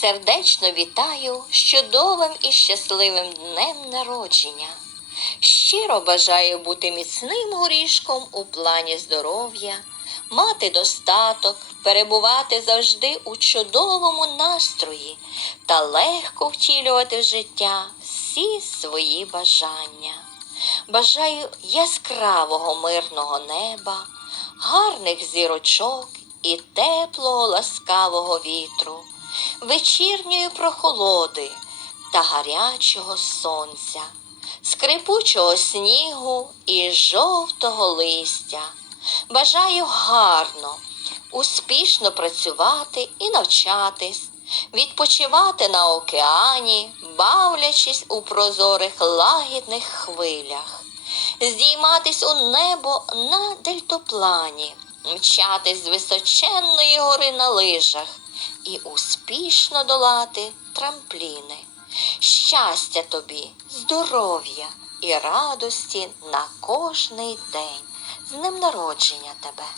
сердечно вітаю з чудовим і щасливим днем народження. Щиро бажаю бути міцним горішком у плані здоров'я, мати достаток, перебувати завжди у чудовому настрої та легко втілювати в життя всі свої бажання. Бажаю яскравого мирного неба, гарних зірочок і теплого ласкавого вітру, вечірньої прохолоди та гарячого сонця, скрипучого снігу і жовтого листя. Бажаю гарно, успішно працювати і навчатись, відпочивати на океані, бавлячись у прозорих лагідних хвилях, здійматись у небо на дельтоплані, мчатись з височенної гори на лижах і успішно долати трампліни. Щастя тобі, здоров'я і радості на кожний день. З днем народження тебе!